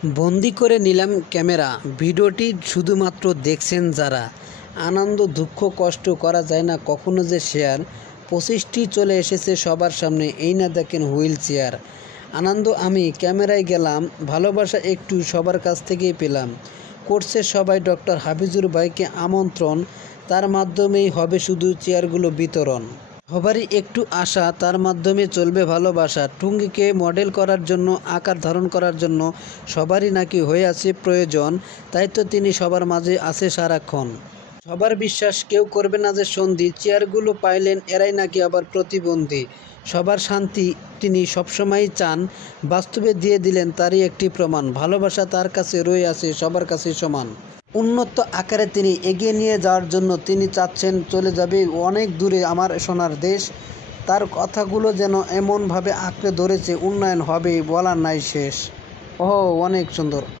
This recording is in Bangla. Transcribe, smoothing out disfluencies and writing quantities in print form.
বন্দি করে নিলাম ক্যামেরা। ভিডিওটি শুধুমাত্র দেখছেন যারা। আনন্দ দুঃখ কষ্ট করা যায় না কখনো যে শেয়ার। 25টি চলে এসেছে সবার সামনে, এই না দেখেন হুইল চেয়ার। আনন্দ আমি ক্যামেরায় গেলাম, ভালোবাসা একটু সবার কাছ থেকেই পেলাম। করছে সবাই ডক্টর হাফিজুর ভাইকে আমন্ত্রণ, তার মাধ্যমেই হবে শুধু চেয়ারগুলো বিতরণ। সবারই একটু আশা, তার মাধ্যমে চলবে ভালোবাসা। টুঙ্গিকে মডেল করার জন্য, আকার ধারণ করার জন্য সবারই নাকি হয়ে আছে প্রয়োজন। তাই তো তিনি সবার মাঝে আছে সারাক্ষণ। সবার বিশ্বাস কেউ করবে না যে সন্ধি। চেয়ারগুলো পাইলেন এরাই নাকি আবার প্রতিবন্ধী। সবার শান্তি তিনি সবসময়ই চান, বাস্তবে দিয়ে দিলেন তারই একটি প্রমাণ। ভালোবাসা তার কাছে রয়ে আছে সবার কাছে সমান। উন্নত আকারে তিনি এগিয়ে নিয়ে যাওয়ার জন্য তিনি চাচ্ছেন চলে যাবে অনেক দূরে আমার সোনার দেশ। তার কথাগুলো যেন এমনভাবে আঁকড়ে ধরেছে, উন্নয়ন হবে বলার নাই শেষ। অনেক সুন্দর।